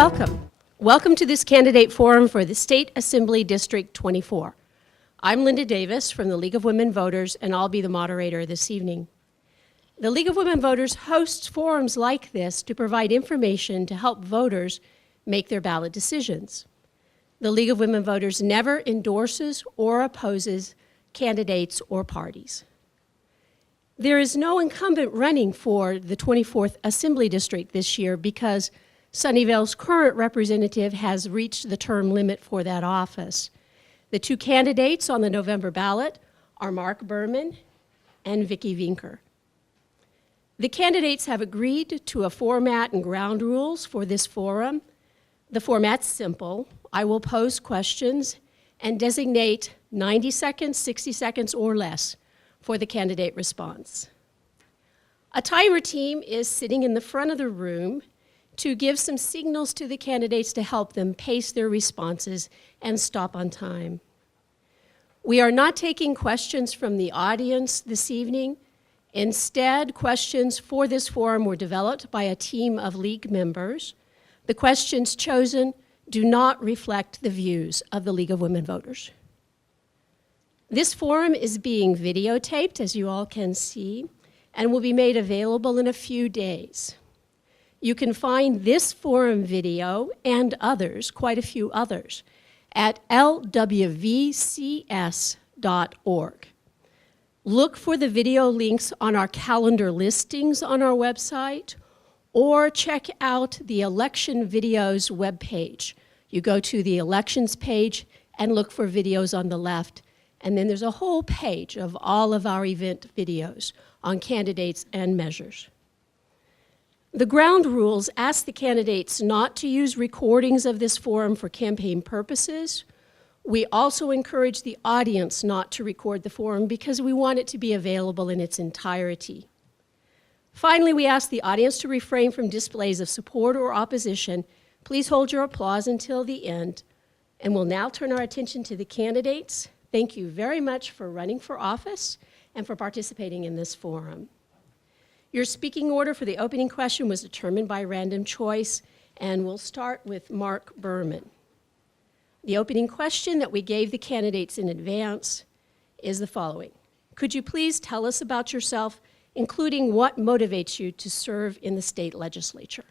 Welcome. Welcome to this candidate forum for the State Assembly District 24. I'm Linda Davis from the League of Women Voters, and I'll be the moderator this evening. The League of Women Voters hosts forums like this to provide information to help voters make their ballot decisions. The League of Women Voters never endorses or opposes candidates or parties. There is no incumbent running for the 24th Assembly District this year because Sunnyvale's current representative has reached the term limit for that office. The two candidates on the November ballot are Mark Berman and Vicki Vinker. The candidates have agreed to a format and ground rules for this forum. The format's simple. I will pose questions and designate 90 seconds, 60 seconds, or less for the candidate response. A timer team is sitting in the front of the room to give some signals to the candidates to help them pace their responses and stop on time. We are not taking questions from the audience this evening. Instead, questions for this forum were developed by a team of League members. The questions chosen do not reflect the views of the League of Women Voters. This forum is being videotaped, as you all can see, and will be made available in a few days. You can find this forum video and others, quite a few others, at lwvcs.org. Look for the video links on our calendar listings on our website, or check out the election videos webpage. You go to the elections page and look for videos on the left, and then there's a whole page of all of our event videos on candidates and measures. The ground rules ask the candidates not to use recordings of this forum for campaign purposes. We also encourage the audience not to record the forum because we want it to be available in its entirety. Finally, we ask the audience to refrain from displays of support or opposition. Please hold your applause until the end. And we'll now turn our attention to the candidates. Thank you very much for running for office and for participating in this forum. Your speaking order for the opening question was determined by random choice, and we'll start with Mark Berman. The opening question that we gave the candidates in advance is the following. Could you please tell us about yourself, including what motivates you to serve in the state legislature?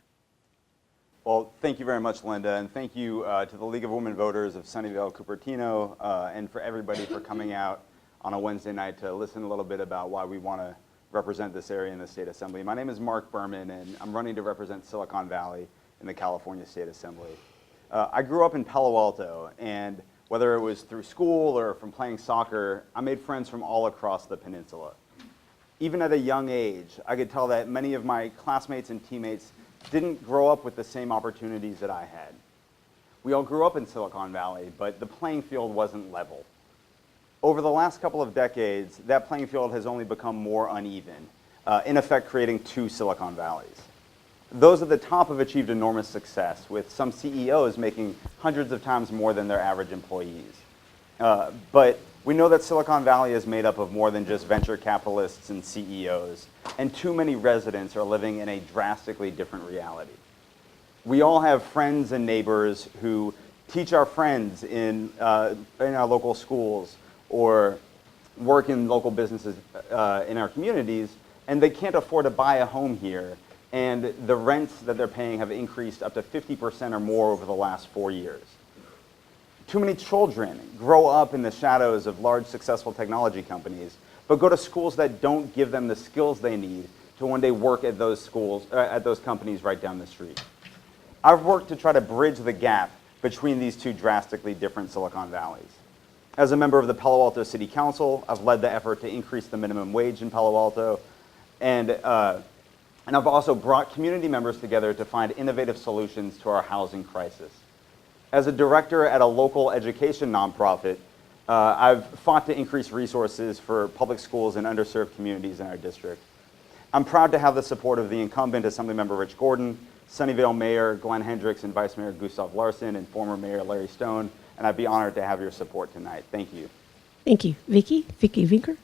Well, thank you very much, Linda, and thank you to the League of Women Voters of Sunnyvale, Cupertino, and for everybody for coming out on a Wednesday night to listen a little bit about why we want to represent this area in the State Assembly. My name is Mark Berman, and I'm running to represent Silicon Valley in the California State Assembly. I grew up in Palo Alto, and whether it was through school or from playing soccer, I made friends from all across the peninsula. Even at a young age, I could tell that many of my classmates and teammates didn't grow up with the same opportunities that I had. We all grew up in Silicon Valley, but the playing field wasn't level. Over the last couple of decades, that playing field has only become more uneven, in effect creating two Silicon Valleys. Those at the top have achieved enormous success, with some CEOs making hundreds of times more than their average employees. But we know that Silicon Valley is made up of more than just venture capitalists and CEOs, and too many residents are living in a drastically different reality. We all have friends and neighbors who teach our friends in our local schools or work in local businesses in our communities, and they can't afford to buy a home here, and the rents that they're paying have increased up to 50% or more over the last 4 years. Too many children grow up in the shadows of large successful technology companies, but go to schools that don't give them the skills they need to one day work at those schools, at those companies right down the street. I've worked to try to bridge the gap between these two drastically different Silicon Valleys. As a member of the Palo Alto City Council, I've led the effort to increase the minimum wage in Palo Alto, and I've also brought community members together to find innovative solutions to our housing crisis. As a director at a local education nonprofit, I've fought to increase resources for public schools in underserved communities in our district. I'm proud to have the support of the incumbent Assemblymember Rich Gordon, Sunnyvale Mayor Glenn Hendricks and Vice Mayor Gustav Larson, and former Mayor Larry Stone, and I'd be honored to have your support tonight. Thank you. Thank you. Vicki Vinker.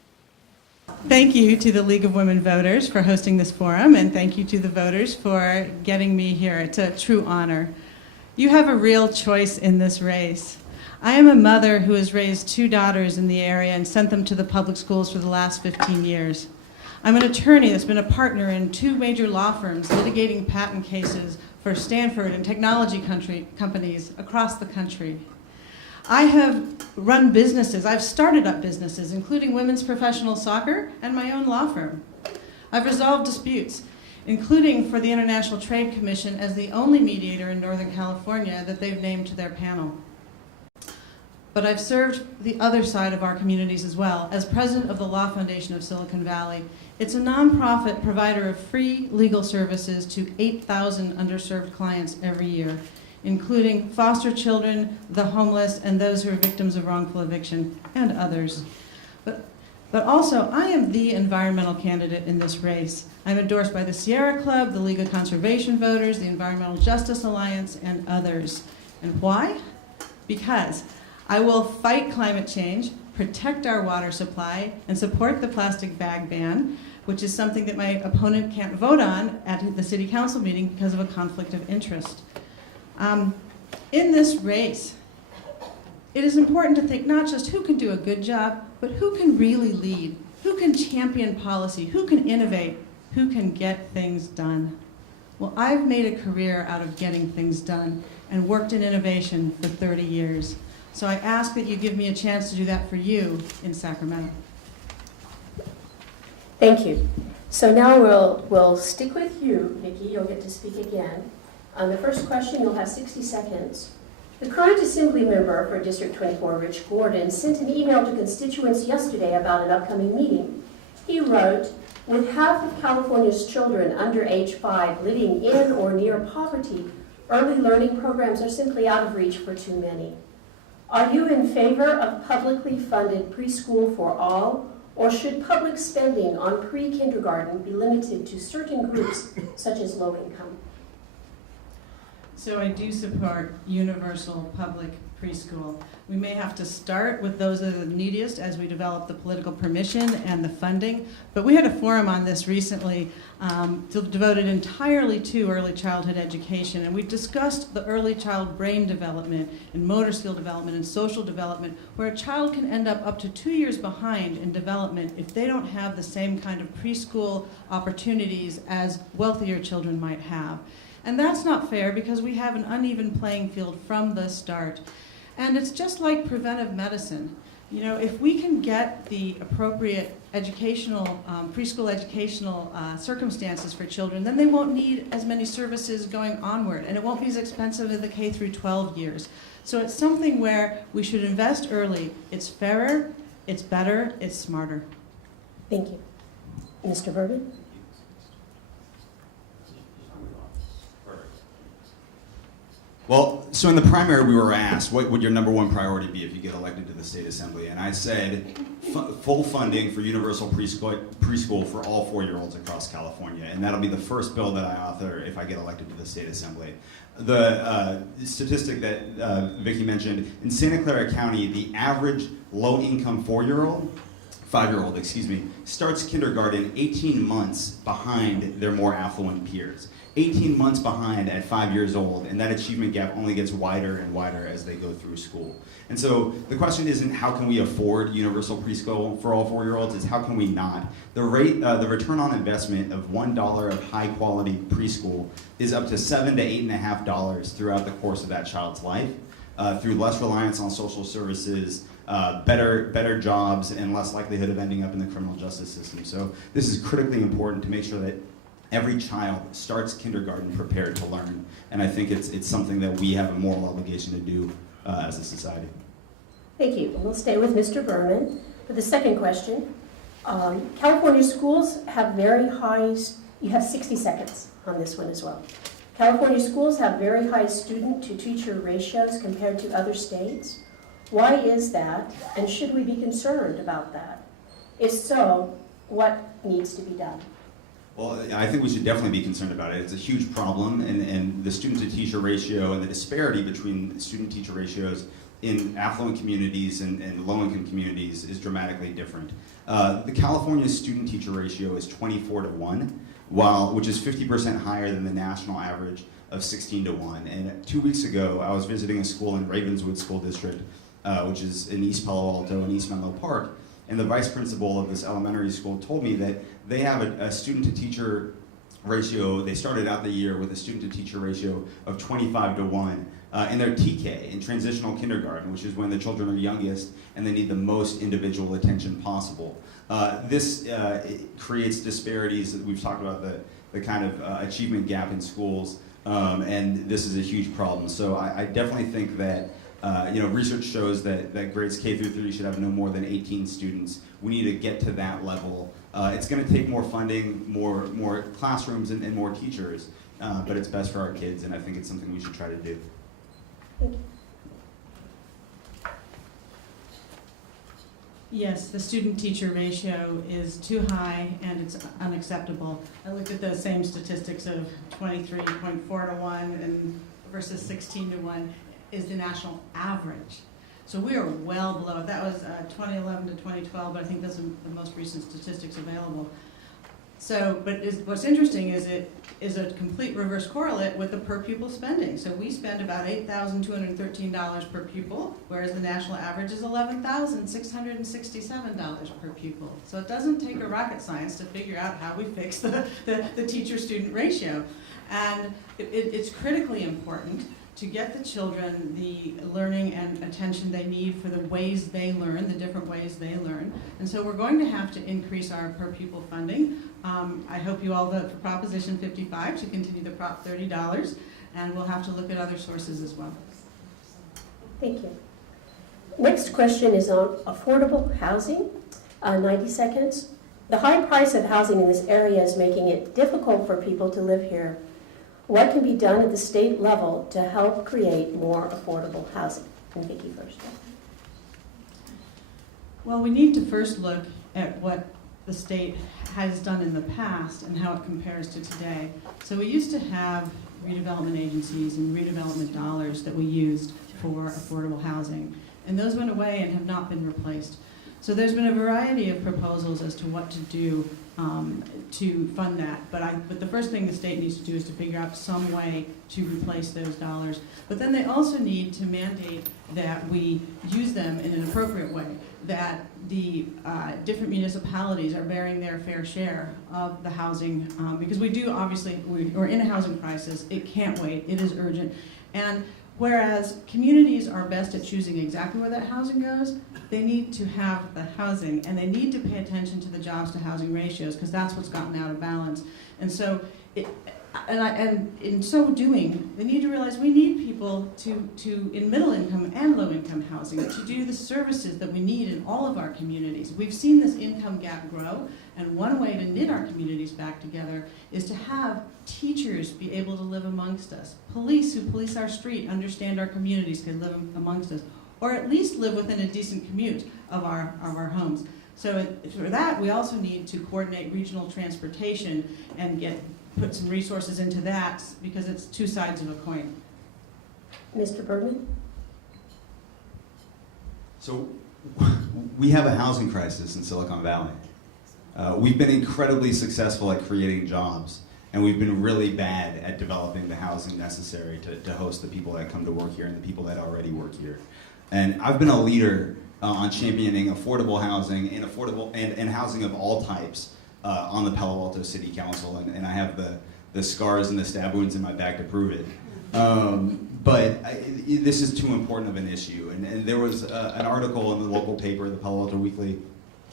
Thank you to the League of Women Voters for hosting this forum, and thank you to the voters for getting me here. It's a true honor. You have a real choice in this race. I am a mother who has raised 2 daughters in the area and sent them to the public schools for the last 15 years. I'm an attorney that's been a partner in 2 major law firms litigating patent cases for Stanford and technology companies across the country. I have run businesses. I've started up businesses, including women's professional soccer and my own law firm. I've resolved disputes, including for the International Trade Commission as the only mediator in Northern California that they've named to their panel. But I've served the other side of our communities as well, as president of the Law Foundation of Silicon Valley. It's a nonprofit provider of free legal services to 8,000 underserved clients every year, including foster children, the homeless, and those who are victims of wrongful eviction, and others. But also, I am the environmental candidate in this race. I'm endorsed by the Sierra Club, the League of Conservation Voters, the Environmental Justice Alliance, and others. And why? Because I will fight climate change, protect our water supply, and support the plastic bag ban, which is something that my opponent can't vote on at the city council meeting because of a conflict of interest. In this race, it is important to think not just who can do a good job, but who can really lead, who can champion policy, who can innovate, who can get things done. Well, I've made a career out of getting things done and worked in innovation for 30 years. So I ask that you give me a chance to do that for you in Sacramento. Thank you. So now we'll stick with you, Vicki. You'll get to speak again. On the first question, you'll have 60 seconds. The current Assembly member for District 24, Rich Gordon, sent an email to constituents yesterday about an upcoming meeting. He wrote, "With half of California's children under age 5 living in or near poverty, early learning programs are simply out of reach for too many. Are you in favor of publicly funded preschool for all, or should public spending on pre-kindergarten be limited to certain groups, such as low income?" So I do support universal public preschool. We may have to start with those that are the neediest as we develop the political permission and the funding, but we had a forum on this recently devoted entirely to early childhood education, and we discussed the early child brain development and motor skill development and social development, where a child can end up to 2 years behind in development if they don't have the same kind of preschool opportunities as wealthier children might have. And that's not fair because we have an uneven playing field from the start. And it's just like preventive medicine. You know, if we can get the appropriate educational, preschool educational circumstances for children, then they won't need as many services going onward, and it won't be as expensive as the K through 12 years. So it's something where we should invest early. It's fairer, it's better, it's smarter. Thank you. Mr. Berman? Well, so in the primary we were asked, what would your #1 priority be if you get elected to the state assembly? And I said full funding for universal preschool for all 4-year-olds across California. And that'll be the first bill that I author if I get elected to the state assembly. The statistic that Vicki mentioned, in Santa Clara County, the average low-income 5-year-old, starts kindergarten 18 months behind their more affluent peers. 18 months behind at 5 years old, and that achievement gap only gets wider and wider as they go through school. And so the question isn't how can we afford universal preschool for all 4-year-olds, it's how can we not. The return on investment of $1 of high quality preschool is up to $7 to $8.50 throughout the course of that child's life, through less reliance on social services, better jobs, and less likelihood of ending up in the criminal justice system. So this is critically important to make sure that every child starts kindergarten prepared to learn, and I think it's something that we have a moral obligation to do as a society. Thank you. We'll stay with Mr. Berman for the second question. California schools have very high, you have 60 seconds on this one as well. California schools have very high student-to-teacher ratios compared to other states. Why is that, and should we be concerned about that? If so, what needs to be done? Well, I think we should definitely be concerned about it. It's a huge problem, and the student-to-teacher ratio and the disparity between student-teacher ratios in affluent communities and low-income communities is dramatically different. The California student-teacher ratio is 24 to 1, which is 50% higher than the national average of 16 to 1. And 2 weeks ago, I was visiting a school in Ravenswood School District, which is in East Palo Alto and East Menlo Park. And the vice principal of this elementary school told me that they have a student-to-teacher ratio. They started out the year with a student-to-teacher ratio of 25 to 1 in their TK, in transitional kindergarten, which is when the children are youngest and they need the most individual attention possible. This creates disparities. That we've talked about the kind of achievement gap in schools, and this is a huge problem. So I definitely think that research shows that grades K through 3 should have no more than 18 students. We need to get to that level. It's going to take more funding, more classrooms, and more teachers, but it's best for our kids, and I think it's something we should try to do. Thank you. Yes, the student-teacher ratio is too high and it's unacceptable. I looked at those same statistics of 23.4 to 1 and versus 16 to 1 is the national average. So we are well below. That was 2011 to 2012, but I think those are the most recent statistics available. So, but what's interesting is it is a complete reverse correlate with the per pupil spending. So we spend about $8,213 per pupil, whereas the national average is $11,667 per pupil. So it doesn't take a rocket science to figure out how we fix the teacher-student ratio. And it's critically important to get the children the learning and attention they need for the ways they learn, the different ways they learn. And so we're going to have to increase our per pupil funding. I hope you all vote for Proposition 55 to continue the Prop $30, and we'll have to look at other sources as well. Thank you. Next question is on affordable housing. 90 seconds. The high price of housing in this area is making it difficult for people to live here. What can be done at the state level to help create more affordable housing? And Vicki first. Well, we need to first look at what the state has done in the past and how it compares to today. So we used to have redevelopment agencies and redevelopment dollars that we used for affordable housing, and those went away and have not been replaced. So there's been a variety of proposals as to what to do to fund that, but the first thing the state needs to do is to figure out some way to replace those dollars. But then they also need to mandate that we use them in an appropriate way, that the different municipalities are bearing their fair share of the housing, because we do, obviously, we're in a housing crisis. It can't wait. It is urgent. And whereas communities are best at choosing exactly where that housing goes, they need to have the housing, and they need to pay attention to the jobs to housing ratios, because that's what's gotten out of balance. And so, and in so doing, they need to realize we need people to in middle income and low income housing to do the services that we need in all of our communities. We've seen this income gap grow, and one way to knit our communities back together is to have teachers be able to live amongst us. Police who police our street understand our communities, can live amongst us, or at least live within a decent commute of our homes. So for that, we also need to coordinate regional transportation and put some resources into that, because it's two sides of a coin. Mr. Bergman? So we have a housing crisis in Silicon Valley. We've been incredibly successful at creating jobs, and we've been really bad at developing the housing necessary to host the people that come to work here and the people that already work here. And I've been a leader on championing affordable housing and housing of all types on the Palo Alto City Council, and I have the scars and the stab wounds in my back to prove it. But this is too important of an issue, and there was an article in the local paper, the Palo Alto Weekly,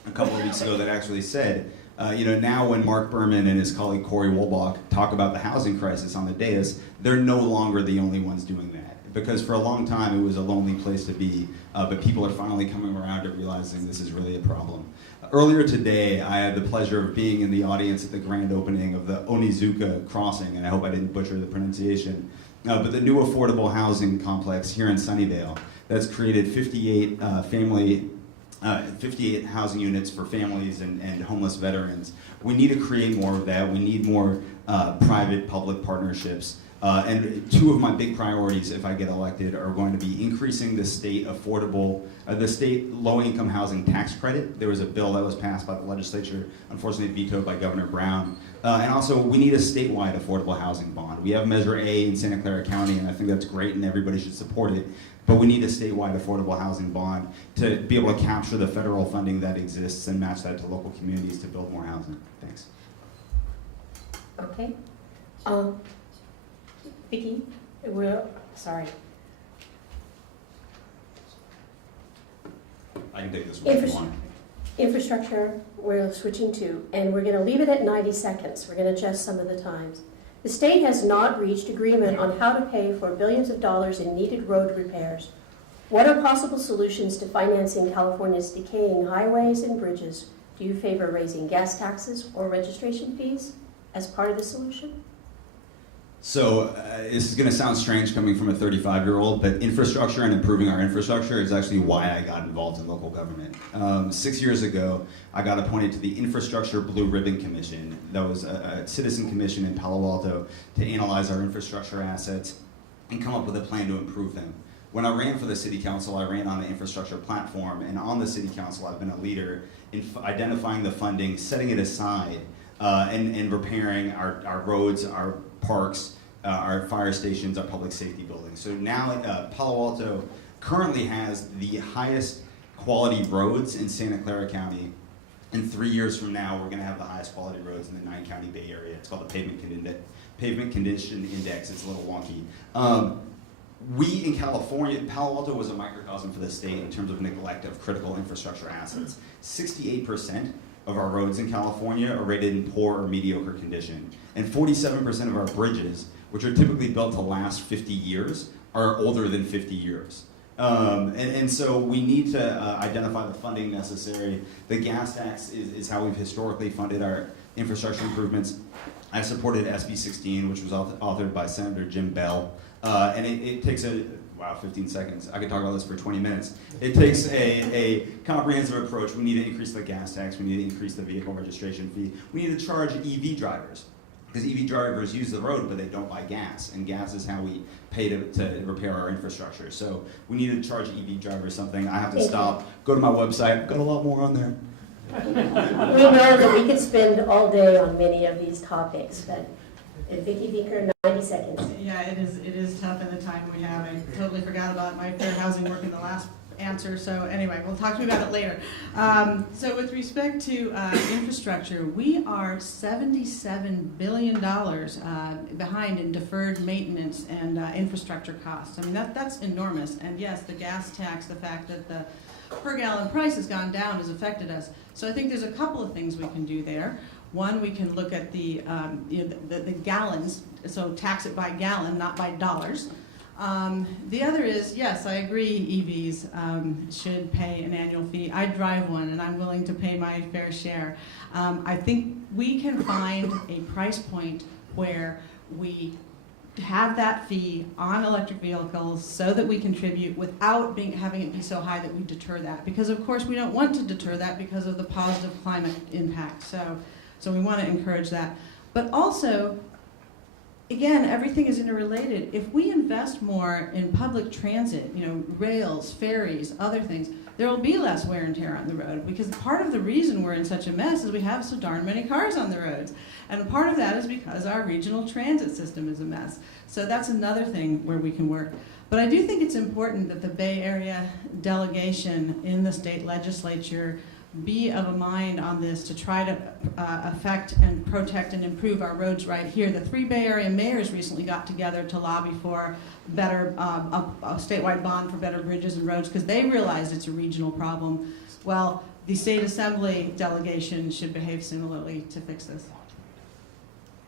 a couple of weeks ago that actually said, now when Mark Berman and his colleague Corey Wolbach talk about the housing crisis on the dais, they're no longer the only ones doing that. Because for a long time it was a lonely place to be, but people are finally coming around to realizing this is really a problem. Earlier today, I had the pleasure of being in the audience at the grand opening of the Onizuka Crossing, and I hope I didn't butcher the pronunciation, but the new affordable housing complex here in Sunnyvale that's created 58 housing units for families and homeless veterans. We need to create more of that. We need more private-public partnerships. And two of my big priorities, if I get elected, are going to be increasing the state low-income housing tax credit. There was a bill that was passed by the legislature, unfortunately vetoed by Governor Brown, And also, we need a statewide affordable housing bond. We have Measure A in Santa Clara County, and I think that's great, and everybody should support it. But we need a statewide affordable housing bond to be able to capture the federal funding that exists and match that to local communities to build more housing. Thanks. Okay. Vicki, sorry. I can take this one if you want. Infrastructure, we're switching to, and we're going to leave it at 90 seconds. We're going to adjust some of the times. The state has not reached agreement on how to pay for billions of dollars in needed road repairs. What are possible solutions to financing California's decaying highways and bridges? Do you favor raising gas taxes or registration fees as part of the solution? So this is going to sound strange coming from a 35-year-old, but infrastructure and improving our infrastructure is actually why I got involved in local government. 6 years ago, I got appointed to the Infrastructure Blue Ribbon Commission. That was a citizen commission in Palo Alto to analyze our infrastructure assets and come up with a plan to improve them. When I ran for the city council, I ran on the infrastructure platform, and on the city council, I've been a leader in identifying the funding, setting it aside, and repairing our roads, our parks, our fire stations, our public safety buildings. So now Palo Alto currently has the highest quality roads in Santa Clara County. And 3 years from now, we're going to have the highest quality roads in the 9-county Bay Area. It's called the Pavement Condition Index. It's a little wonky. We in California, Palo Alto was a microcosm for the state in terms of neglect of critical infrastructure assets. 68% of our roads in California are rated in poor or mediocre condition. And 47% of our bridges, which are typically built to last 50 years, are older than 50 years. And so we need to identify the funding necessary. The gas tax is how we've historically funded our infrastructure improvements. I supported SB 16, which was authored by Senator Jim Bell. And it takes 15 seconds. I could talk about this for 20 minutes. It takes a comprehensive approach. We need to increase the gas tax. We need to increase the vehicle registration fee. We need to charge EV drivers, because EV drivers use the road, but they don't buy gas. And gas is how we pay to repair our infrastructure. So we need to charge EV drivers something. I have to stop, go to my website. I've got a lot more on there. We know that we could spend all day on many of these topics, but Vicki Beaker, 90 seconds. Yeah, it is tough in the time we have. I totally forgot about my fair housing work in the last answer. So anyway, we'll talk to you about it later. So with respect to infrastructure, we are $77 billion behind in deferred maintenance and infrastructure costs. I mean, that's enormous. And yes, the gas tax, the fact that the per gallon price has gone down has affected us. So I think there's a couple of things we can do there. One, we can look at the gallons, so tax it by gallon, not by dollars. The other is, yes, I agree EVs should pay an annual fee. I drive one and I'm willing to pay my fair share. I think we can find a price point where we have that fee on electric vehicles so that we contribute without having it be so high that we deter that. Because of course we don't want to deter that because of the positive climate impact. So we want to encourage that. But also, again, everything is interrelated. If we invest more in public transit, rails, ferries, other things, there will be less wear and tear on the road, because part of the reason we're in such a mess is we have so darn many cars on the roads. And part of that is because our regional transit system is a mess. So that's another thing where we can work. But I do think it's important that the Bay Area delegation in the state legislature be of a mind on this to try to affect and protect and improve our roads right here. The 3 Bay Area mayors recently got together to lobby for better, a statewide bond for better bridges and roads, because they realized it's a regional problem. Well, the state assembly delegation should behave similarly to fix this.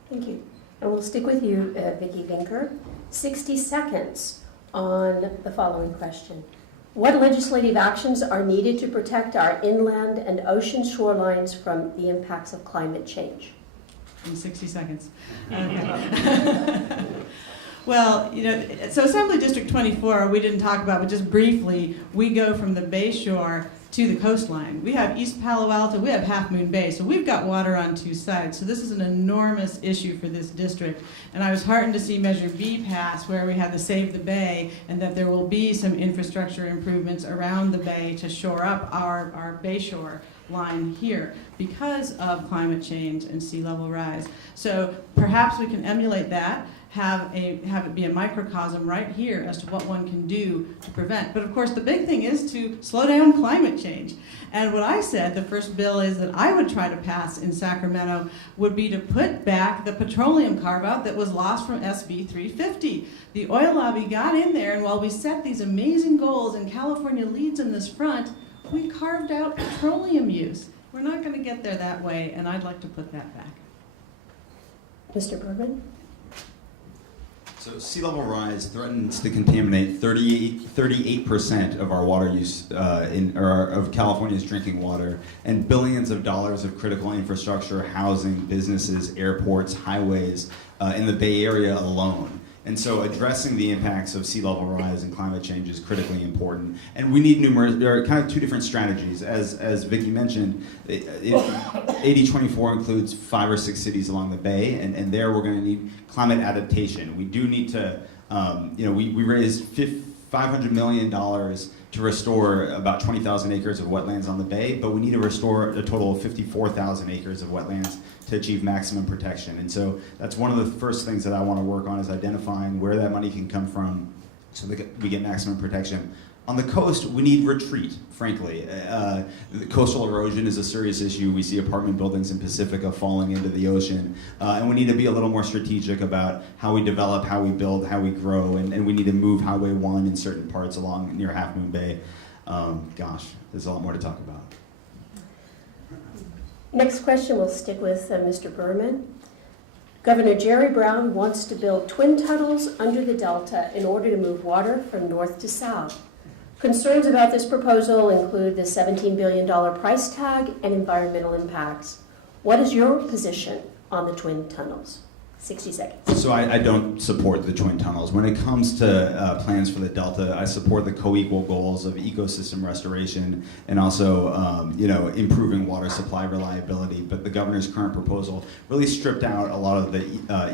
Thank you. And we'll stick with you, Vicki Vinker. 60 seconds on the following question. What legislative actions are needed to protect our inland and ocean shorelines from the impacts of climate change? In 60 seconds. Well, so Assembly District 24, we didn't talk about, but just briefly, we go from the Bay Shore to the coastline. We have East Palo Alto, we have Half Moon Bay, so we've got water on two sides. So this is an enormous issue for this district. And I was heartened to see Measure B pass, where we had to save the bay, and that there will be some infrastructure improvements around the bay to shore up our bayshore line here because of climate change and sea level rise. So perhaps we can emulate that, have it be a microcosm right here as to what one can do to prevent. But of course the big thing is to slow down climate change. And what I said, the first bill is that I would try to pass in Sacramento would be to put back the petroleum carve-out that was lost from SB 350. The oil lobby got in there, and while we set these amazing goals and California leads in this front, we carved out petroleum use. We're not going to get there that way, and I'd like to put that back. Mr. Berman? So sea level rise threatens to contaminate 38% of our water use of California's drinking water, and billions of dollars of critical infrastructure, housing, businesses, airports, highways in the Bay Area alone. And so addressing the impacts of sea level rise and climate change is critically important. And we need there are kind of two different strategies. As Vicki mentioned, 8024 includes 5 or 6 cities along the Bay, and there we're going to need climate adaptation. We do need to, we raised $500 million to restore about 20,000 acres of wetlands on the Bay, but we need to restore a total of 54,000 acres of wetlands to achieve maximum protection. And so that's one of the first things that I want to work on, is identifying where that money can come from so that we get maximum protection. On the coast, we need retreat, frankly. The coastal erosion is a serious issue. We see apartment buildings in Pacifica falling into the ocean. And we need to be a little more strategic about how we develop, how we build, how we grow, and we need to move Highway 1 in certain parts along near Half Moon Bay. Gosh, there's a lot more to talk about. Next question, we'll stick with Mr. Berman. Governor Jerry Brown wants to build twin tunnels under the Delta in order to move water from north to south. Concerns about this proposal include the $17 billion price tag and environmental impacts. What is your position on the twin tunnels? 60 seconds. So I don't support the twin tunnels. When it comes to plans for the Delta, I support the co-equal goals of ecosystem restoration and also improving water supply reliability. But the governor's current proposal really stripped out a lot of the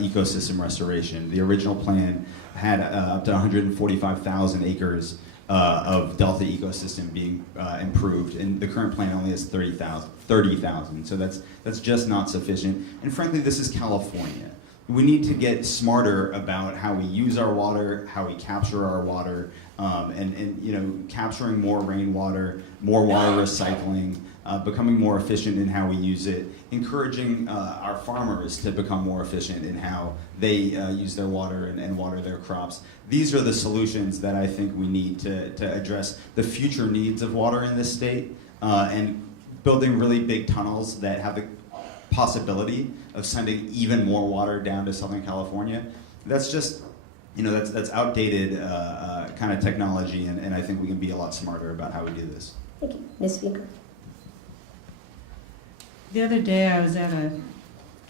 ecosystem restoration. The original plan had up to 145,000 acres of Delta ecosystem being improved, and the current plan only has 30,000. So that's just not sufficient. And frankly, this is California. We need to get smarter about how we use our water, how we capture our water, and capturing more rainwater, more water recycling, becoming more efficient in how we use it, encouraging our farmers to become more efficient in how they use their water and water their crops. These are the solutions that I think we need to address the future needs of water in this state, and building really big tunnels that have the possibility of sending even more water down to Southern California. That's just, that's outdated kind of technology, and I think we can be a lot smarter about how we do this. Thank you. Ms. Finker. The other day I was at a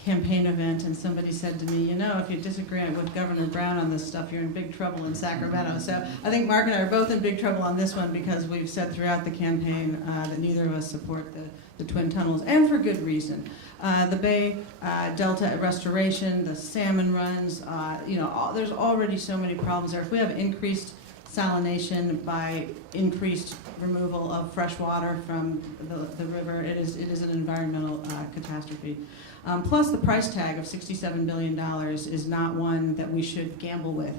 campaign event and somebody said to me, if you disagree with Governor Brown on this stuff, you're in big trouble in Sacramento. So I think Mark and I are both in big trouble on this one, because we've said throughout the campaign that neither of us support the twin tunnels, and for good reason. The Bay Delta restoration, the salmon runs, there's already so many problems there. If we have increased salination by increased removal of fresh water from the river, it is an environmental catastrophe. Plus the price tag of $67 billion is not one that we should gamble with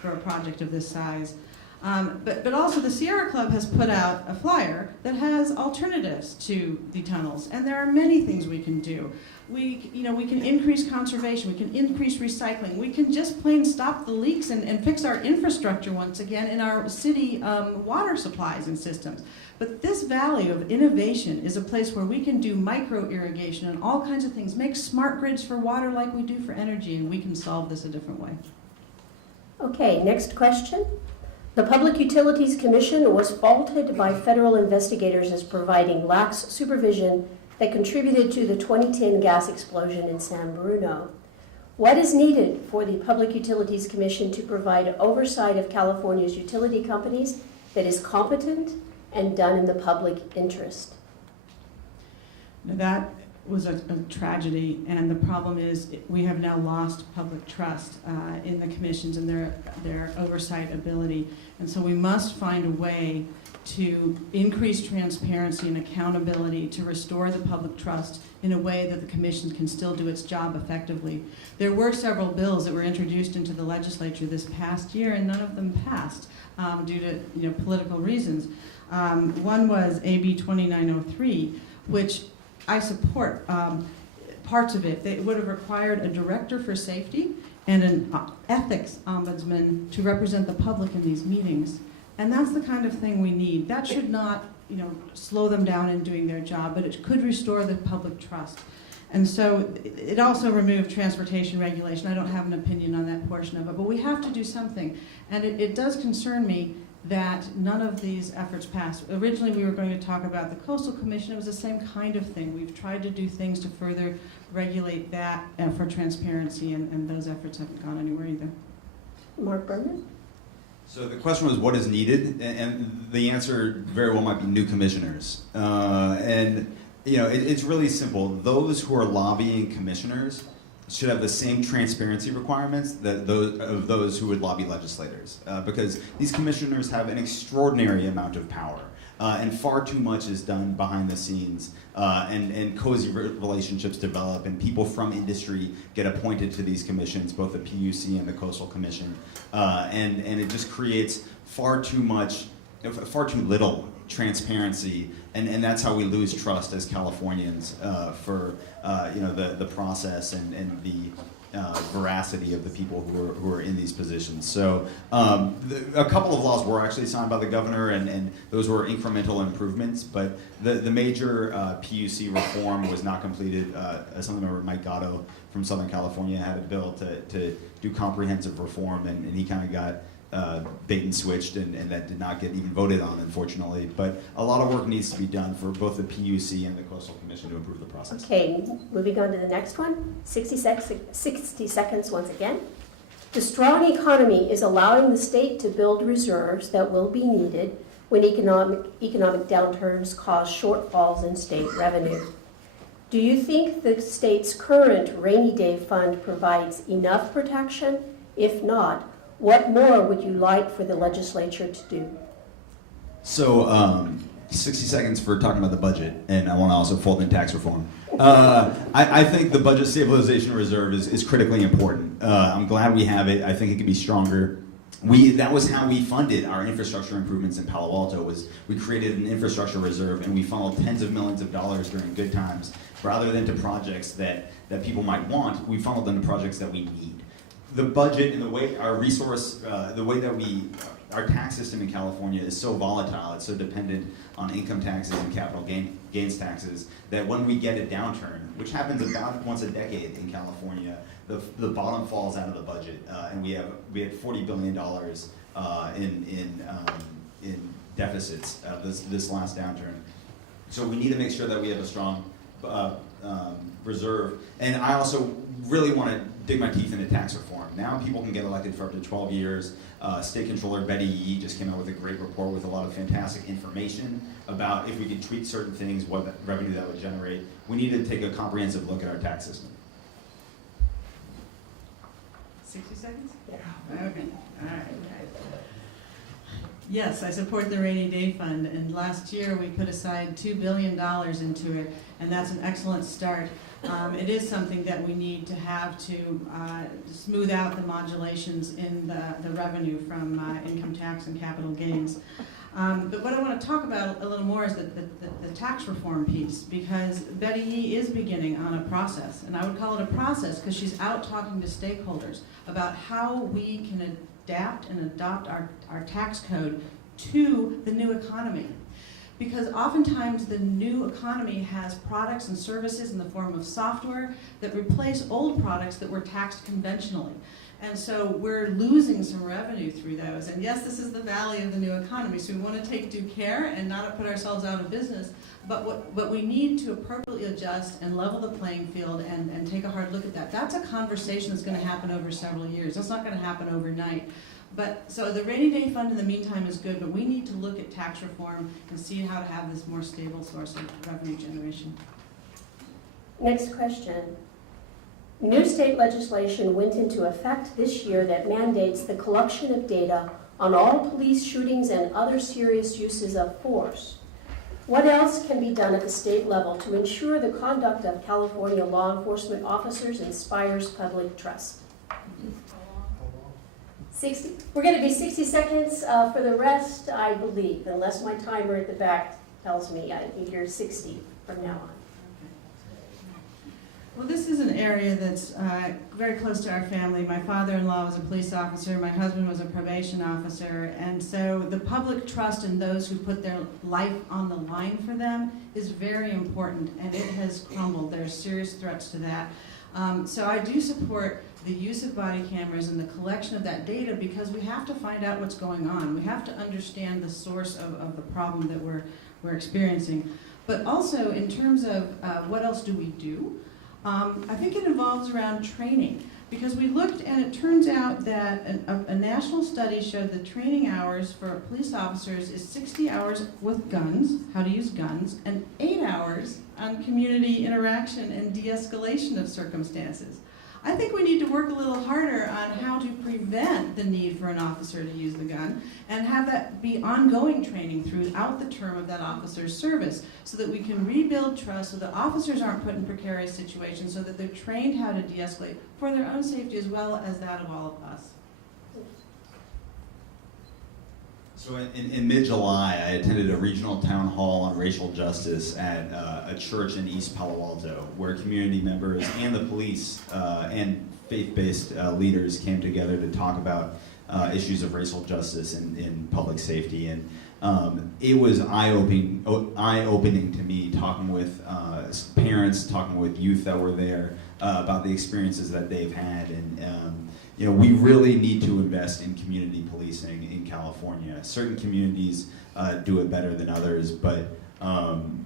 for a project of this size. But also the Sierra Club has put out a flyer that has alternatives to the tunnels, and there are many things we can do. We can increase conservation, we can increase recycling, we can just plain stop the leaks and fix our infrastructure once again in our city water supplies and systems. But this valley of innovation is a place where we can do micro irrigation and all kinds of things, make smart grids for water like we do for energy, and we can solve this a different way. Okay, next question. The Public Utilities Commission was faulted by federal investigators as providing lax supervision that contributed to the 2010 gas explosion in San Bruno. What is needed for the Public Utilities Commission to provide oversight of California's utility companies that is competent and done in the public interest? Now, that was a tragedy, and the problem is we have now lost public trust in the commissions and their oversight ability. And so we must find a way to increase transparency and accountability to restore the public trust in a way that the commission can still do its job effectively. There were several bills that were introduced into the legislature this past year, and none of them passed due to political reasons. One was AB 2903, which I support parts of it. They would have required a director for safety and an ethics ombudsman to represent the public in these meetings. And that's the kind of thing we need. That should not, slow them down in doing their job, but it could restore the public trust. And so it also removed transportation regulation. I don't have an opinion on that portion of it, but we have to do something. And it does concern me that none of these efforts passed. Originally, we were going to talk about the Coastal Commission. It was the same kind of thing. We've tried to do things to further regulate that for transparency, and those efforts haven't gone anywhere either. Mark Berman? So the question was, what is needed? And the answer very well might be new commissioners. It's really simple. Those who are lobbying commissioners should have the same transparency requirements that those who would lobby legislators, because these commissioners have an extraordinary amount of power, and far too much is done behind the scenes, and cozy relationships develop, and people from industry get appointed to these commissions, both the PUC and the Coastal Commission, and it just creates far too little transparency, and that's how we lose trust as Californians for the process and the veracity of the people who are in these positions. So a couple of laws were actually signed by the governor, and those were incremental improvements, but the major PUC reform was not completed. Assemblymember Mike Gatto from Southern California had a bill to do comprehensive reform, and he kind of got bait and switched, and that did not get even voted on, unfortunately. But a lot of work needs to be done for both the PUC and the Coastal Commission to improve the process. Okay, moving on to the next one. 60 seconds once again. The strong economy is allowing the state to build reserves that will be needed when economic downturns cause shortfalls in state revenue. Do you think the state's current rainy day fund provides enough protection? If not, what more would you like for the legislature to do? So, 60 seconds for talking about the budget, and I want to also fold in tax reform. I think the budget stabilization reserve is critically important. I'm glad we have it. I think it could be stronger. That was how we funded our infrastructure improvements in Palo Alto. Was we created an infrastructure reserve, and we funneled tens of millions of dollars during good times, rather than to projects that people might want. We funneled them to projects that we need. The budget and the way our our tax system in California is so volatile, it's so dependent on income taxes and capital gains taxes, that when we get a downturn, which happens about once a decade in California, the bottom falls out of the budget, and we had $40 billion in deficits this last downturn. So we need to make sure that we have a strong reserve, and I also really want to dig my teeth into tax reform. Now people can get elected for up to 12 years. State Controller Betty Yee just came out with a great report with a lot of fantastic information about if we could tweak certain things, what revenue that would generate. We need to take a comprehensive look at our tax system. 60 seconds? Yeah. Okay, all right. Yes, I support the rainy day fund, and last year we put aside $2 billion into it, and that's an excellent start. It is something that we need to have to smooth out the modulations in the revenue from income tax and capital gains. But what I want to talk about a little more is the tax reform piece, because Betty Yee is beginning on a process, and I would call it a process because she's out talking to stakeholders about how we can adapt and adopt our tax code to the new economy. Because oftentimes the new economy has products and services in the form of software that replace old products that were taxed conventionally. And so we're losing some revenue through those. And yes, this is the valley of the new economy, so we want to take due care and not put ourselves out of business. But we need to appropriately adjust and level the playing field and take a hard look at that. That's a conversation that's going to happen over several years. That's not going to happen overnight. So the rainy day fund in the meantime is good, but we need to look at tax reform and see how to have this more stable source of revenue generation. Next question. New state legislation went into effect this year that mandates the collection of data on all police shootings and other serious uses of force. What else can be done at the state level to ensure the conduct of California law enforcement officers inspires public trust? 60. We're going to be 60 seconds for the rest, I believe, unless my timer at the back tells me I think you're 60 from now on. Well, this is an area that's very close to our family. My father-in-law was a police officer, my husband was a probation officer, and so the public trust in those who put their life on the line for them is very important, and it has crumbled. There are serious threats to that. So I do support the use of body cameras and the collection of that data because we have to find out what's going on. We have to understand the source of the problem that we're experiencing. But also in terms of what else do we do? I think it involves around training because we looked and it turns out that a national study showed that training hours for police officers is 60 hours with guns, how to use guns, and 8 hours on community interaction and de-escalation of circumstances. I think we need to work a little harder on how to prevent the need for an officer to use the gun and have that be ongoing training throughout the term of that officer's service so that we can rebuild trust so that officers aren't put in precarious situations so that they're trained how to de-escalate for their own safety as well as that of all of us. So in mid-July, I attended a regional town hall on racial justice at a church in East Palo Alto, where community members and the police and faith-based leaders came together to talk about issues of racial justice in public safety. And it was eye-opening to me, talking with parents, talking with youth that were there about the experiences that they've had. And you know, we really need to invest in community policing in California. Certain communities do it better than others, but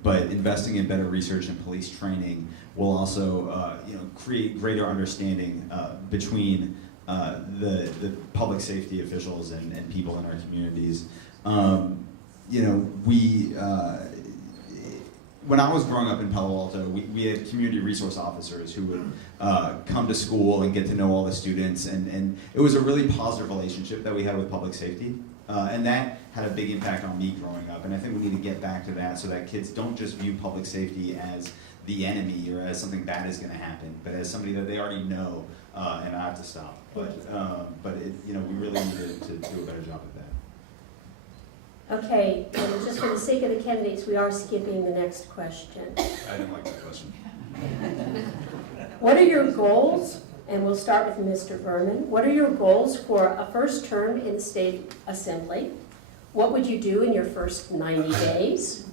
investing in better research and police training will also create greater understanding between the public safety officials and people in our communities. When I was growing up in Palo Alto, we had community resource officers who would come to school and get to know all the students, and it was a really positive relationship that we had with public safety, and that had a big impact on me growing up, and I think we need to get back to that so that kids don't just view public safety as the enemy or as something bad is going to happen, but as somebody that they already know and I have to stop. But we really need to do a better job of that. Okay, and just for the sake of the candidates, we are skipping the next question. I didn't like that question. What are your goals? And we'll start with Mr. Berman. What are your goals for a first term in the state assembly? What would you do in your first 90 days?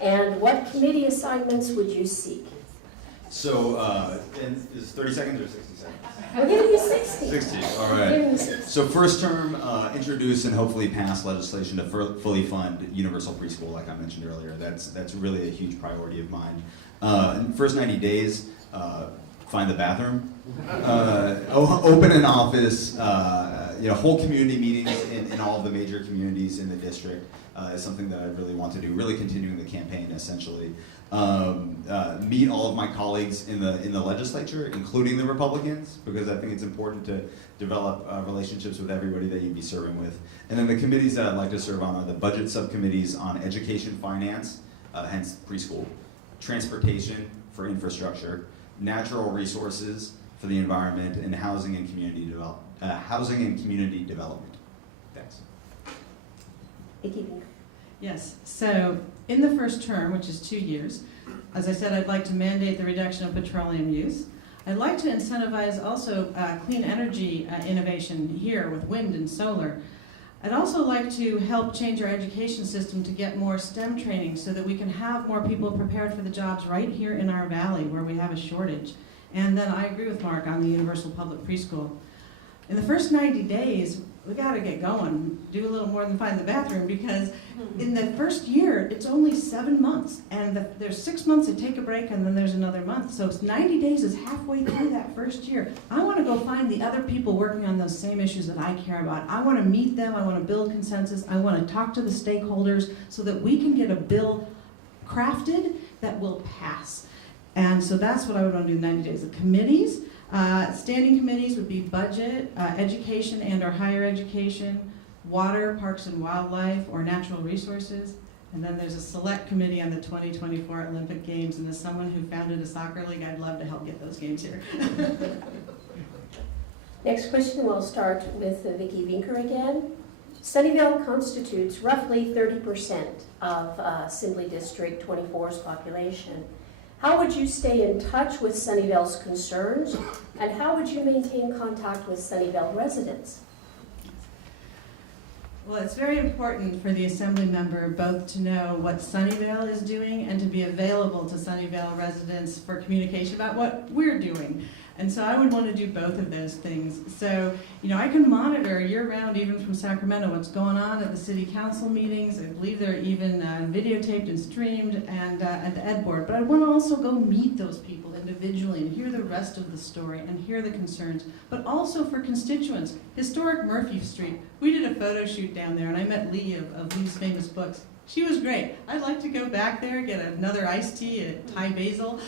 And what committee assignments would you seek? So, is 30 seconds or 60 seconds? We're giving you 60. 60, all We're giving right. you 60. So first term, introduce and hopefully pass legislation to fully fund universal preschool, like I mentioned earlier. That's really a huge priority of mine. In the first 90 days, find the bathroom, open an office, hold community meetings in all of the major communities in the district is something that I really want to do, really continuing the campaign essentially. Meet all of my colleagues in the legislature, including the Republicans, because I think it's important to develop relationships with everybody that you'd be serving with. And then the committees that I'd like to serve on are the budget subcommittees on education, finance, hence preschool, transportation for infrastructure, natural resources for the environment, and housing and community development. Thanks. Vicky. Yes, so in the first term, which is 2 years, as I said, I'd like to mandate the reduction of petroleum use. I'd like to incentivize also clean energy innovation here with wind and solar. I'd also like to help change our education system to get more STEM training so that we can have more people prepared for the jobs right here in our valley where we have a shortage. And then I agree with Mark on the universal public preschool. In the first 90 days, we gotta get going, do a little more than find the bathroom, because in the first year, it's only 7 months, and there's 6 months to take a break, and then there's another month, so it's 90 days is halfway through that first year. I wanna go find the other people working on those same issues that I care about. I wanna meet them, I wanna build consensus, I wanna talk to the stakeholders, so that we can get a bill crafted that will pass. And so that's what I would want to do in 90 days. The committees, standing committees would be budget, education and or higher education, water, parks and wildlife, or natural resources. And then there's a select committee on the 2024 Olympic Games. And as someone who founded a soccer league, I'd love to help get those games here. Next question, we'll start with Vicki Vinker again. Sunnyvale constitutes roughly 30% of Assembly District 24's population. How would you stay in touch with Sunnyvale's concerns, and how would you maintain contact with Sunnyvale residents? Well, it's very important for the Assembly member both to know what Sunnyvale is doing and to be available to Sunnyvale residents for communication about what we're doing. And so I would want to do both of those things. So, I can monitor year-round, even from Sacramento, what's going on at the city council meetings. I believe they're even videotaped and streamed, and at the Ed Board. But I want to also go meet those people individually and hear the rest of the story and hear the concerns. But also for constituents. Historic Murphy Street. We did a photo shoot down there, and I met Lee of Lee's famous books. She was great. I'd like to go back there, get another iced tea at Thai Basil,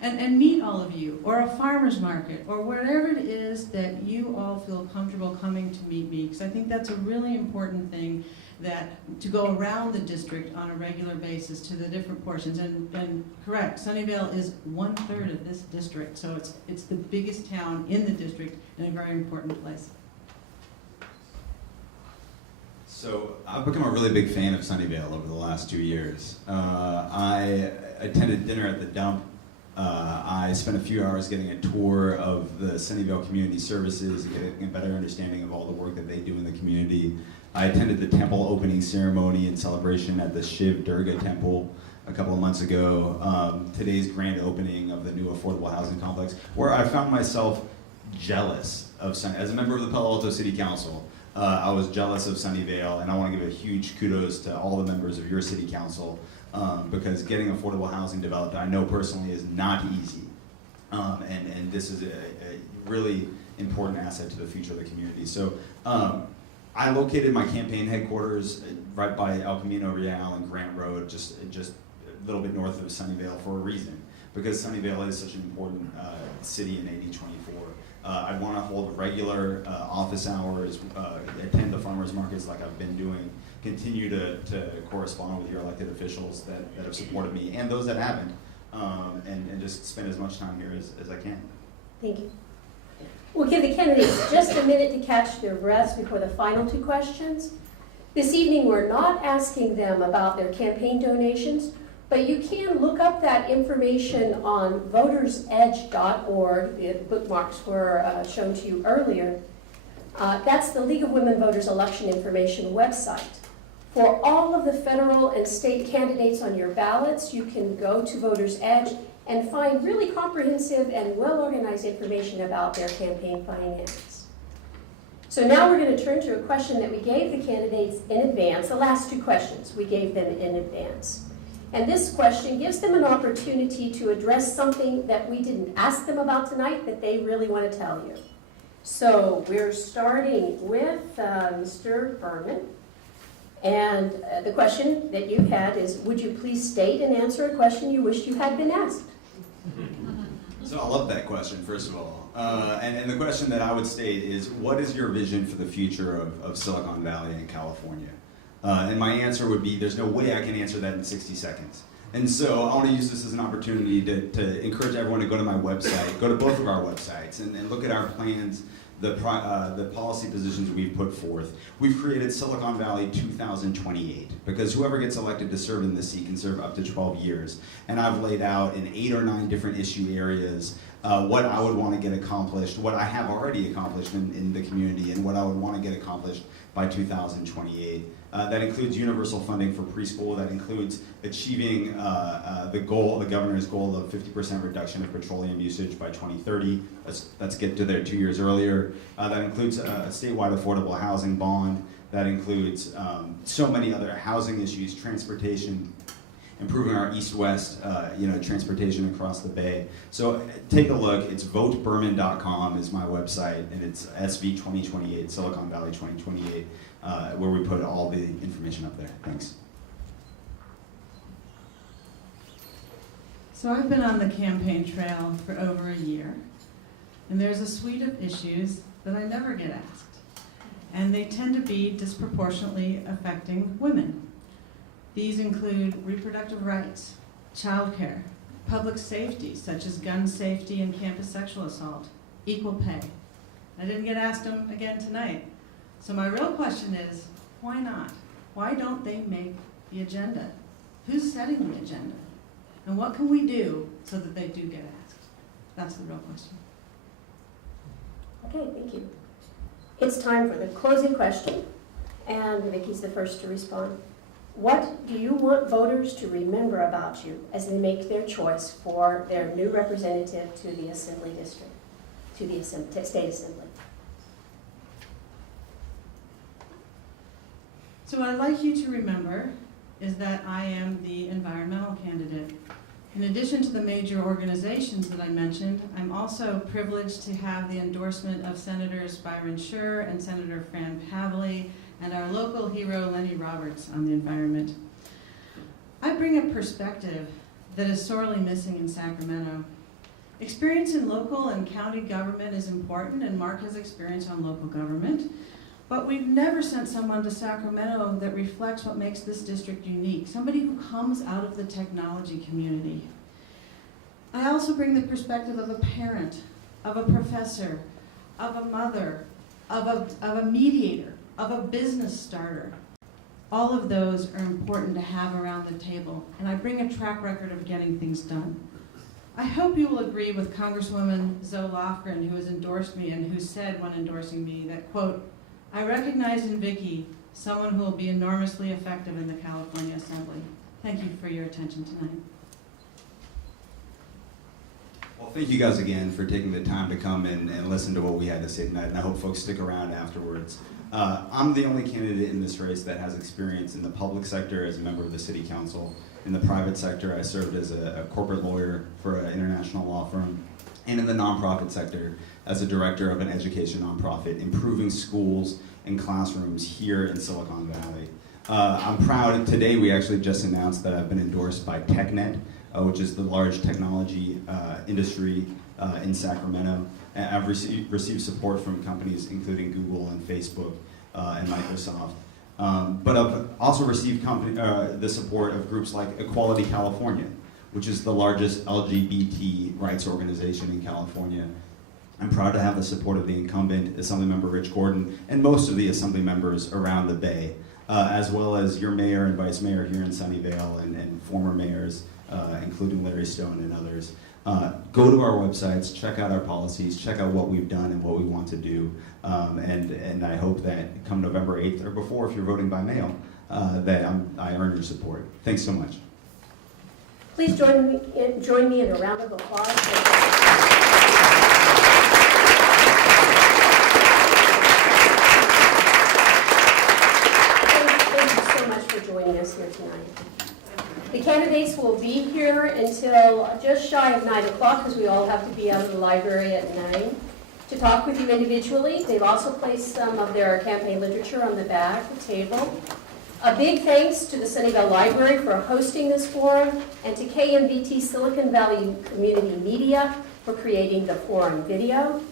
and meet all of you, or a farmer's market, or wherever it is that you all feel comfortable coming to meet me, because I think that's a really important thing, that to go around the district on a regular basis to the different portions. And correct, Sunnyvale is 1/3 of this district, so it's the biggest town in the district and a very important place. So I've become a really big fan of Sunnyvale over the last 2 years. I attended dinner at the dump. I spent a few hours getting a tour of the Sunnyvale Community Services, getting a better understanding of all the work that they do in the community. I attended the temple opening ceremony and celebration at the Shiv Durga Temple a couple of months ago. Today's grand opening of the new affordable housing complex, where I found myself jealous of as a member of the Palo Alto City Council. I was jealous of Sunnyvale, and I want to give a huge kudos to all the members of your city council, because getting affordable housing developed, I know personally, is not easy. And this is a really important asset to the future of the community. So I located my campaign headquarters right by El Camino Real and Grant Road, just a little bit north of Sunnyvale, for a reason, because Sunnyvale is such an important city in AD 24. I want to hold regular office hours, attend the farmers markets like I've been doing, continue to correspond with your elected officials that have supported me and those that haven't, and just spend as much time here as I can. Thank you. We'll give the candidates just a minute to catch their breaths before the final two questions. This evening, we're not asking them about their campaign donations, but you can look up that information on votersedge.org. The bookmarks were shown to you earlier. That's the League of Women Voters election information website. For all of the federal and state candidates on your ballots, you can go to Voters Edge and find really comprehensive and well-organized information about their campaign finance. So now we're going to turn to a question that we gave the candidates in advance. The last two questions we gave them in advance. And this question gives them an opportunity to address something that we didn't ask them about tonight that they really want to tell you. So we're starting with Mr. Berman. And the question that you had is, would you please state and answer a question you wished you had been asked? So I love that question, first of all. And the question that I would state is, what is your vision for the future of Silicon Valley and California? And my answer would be, there's no way I can answer that in 60 seconds. And so I want to use this as an opportunity to encourage everyone to go to my website, go to both of our websites, and look at our plans, the policy positions we've put forth. We've created Silicon Valley 2028, because whoever gets elected to serve in this seat can serve up to 12 years. And I've laid out in 8 or 9 different issue areas what I would want to get accomplished, what I have already accomplished in the community, and what I would want to get accomplished by 2028. That includes universal funding for preschool. That includes achieving the governor's goal of 50% reduction of petroleum usage by 2030. Let's get to there 2 years earlier. That includes a statewide affordable housing bond. That includes so many other housing issues, transportation, improving our east-west transportation across the Bay. So take a look. It's voteberman.com is my website, and it's SV 2028, Silicon Valley 2028, where we put all the information up there. Thanks. So I've been on the campaign trail for over a year, and there's a suite of issues that I never get asked, and they tend to be disproportionately affecting women. These include reproductive rights, childcare, public safety, such as gun safety and campus sexual assault, equal pay. I didn't get asked them again tonight. So my real question is, why not? Why don't they make the agenda? Who's setting the agenda? And what can we do so that they do get asked? That's the real question. Okay, thank you. It's time for the closing question, and Vicki's the first to respond. What do you want voters to remember about you as they make their choice for their new representative to the Assembly District, to the State Assembly? So what I'd like you to remember is that I am the environmental candidate. In addition to the major organizations that I mentioned, I'm also privileged to have the endorsement of Senators Byron Scher and Senator Fran Pavley, and our local hero, Lenny Roberts, on the environment. I bring a perspective that is sorely missing in Sacramento. Experience in local and county government is important, and Mark has experience on local government, but we've never sent someone to Sacramento that reflects what makes this district unique, somebody who comes out of the technology community. I also bring the perspective of a parent, of a professor, of a mother, of a mediator, of a business starter. All of those are important to have around the table, and I bring a track record of getting things done. I hope you will agree with Congresswoman Zoe Lofgren, who has endorsed me and who said when endorsing me that, quote, I recognize in Vicki someone who will be enormously effective in the California Assembly. Thank you for your attention tonight. Well, thank you guys again for taking the time to come and listen to what we had to say tonight, and I hope folks stick around afterwards. I'm the only candidate in this race that has experience in the public sector as a member of the city council. In the private sector, I served as a corporate lawyer for an international law firm. And in the nonprofit sector, as a director of an education nonprofit, improving schools and classrooms here in Silicon Valley. I'm proud, today we actually just announced that I've been endorsed by TechNet, which is the large technology industry in Sacramento. I've received support from companies including Google and Facebook and Microsoft. But I've also received the support of groups like Equality California, which is the largest LGBT rights organization in California. I'm proud to have the support of the incumbent Assemblymember Rich Gordon and most of the Assembly members around the Bay, as well as your mayor and vice mayor here in Sunnyvale and former mayors, including Larry Stone and others. Go to our websites, check out our policies, check out what we've done and what we want to do, and I hope that come November 8th or before, if you're voting by mail, that I earn your support. Thanks so much. Please join me in a round of applause. Thank you so much for joining us here tonight. The candidates will be here until just shy of 9 o'clock because we all have to be out of the library at 9 to talk with you individually. They've also placed some of their campaign literature on the back of the table. A big thanks to the Sunnyvale Library for hosting this forum and to KMVT Silicon Valley Community Media for creating the forum video.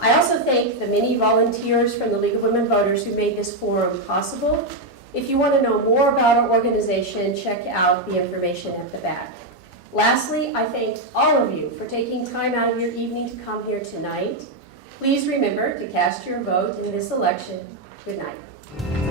I also thank the many volunteers from the League of Women Voters who made this forum possible. If you want to know more about our organization, check out the information at the back. Lastly, I thank all of you for taking time out of your evening to come here tonight. Please remember to cast your vote in this election. Good night.